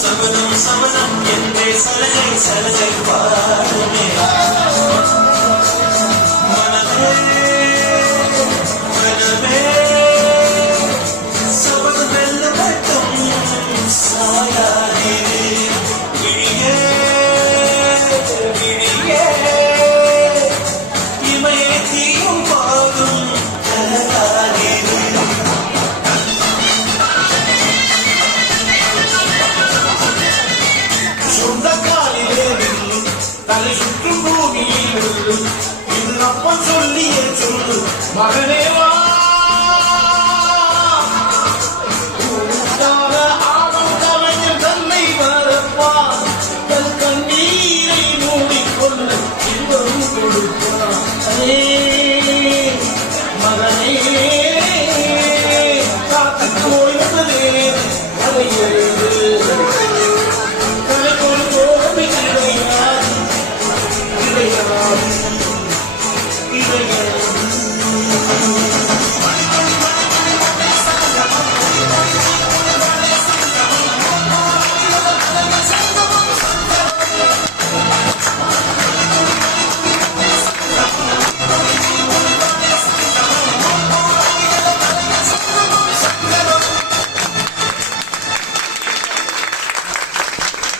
சபதம் சபதம் என்றே சலகை சலகை பாடுமே மனமே மனமே சபதம் வெல்ல மட்டும் சாயாதே விழியே விழியே இமையே தீயும் பாடும் கலகாதே தலை சுற்றும் பூமியில் இது அப்பன் சொல்லிய சொல்லு மகனே வா ஆகும் கலைஞர் தன்னை மறப்பான் தன் கண்ணீரை மூடிக்கொள்ள இன்பம் கொடுப்பான் மகனே காத்துக்கு ஓய்வதே அதையே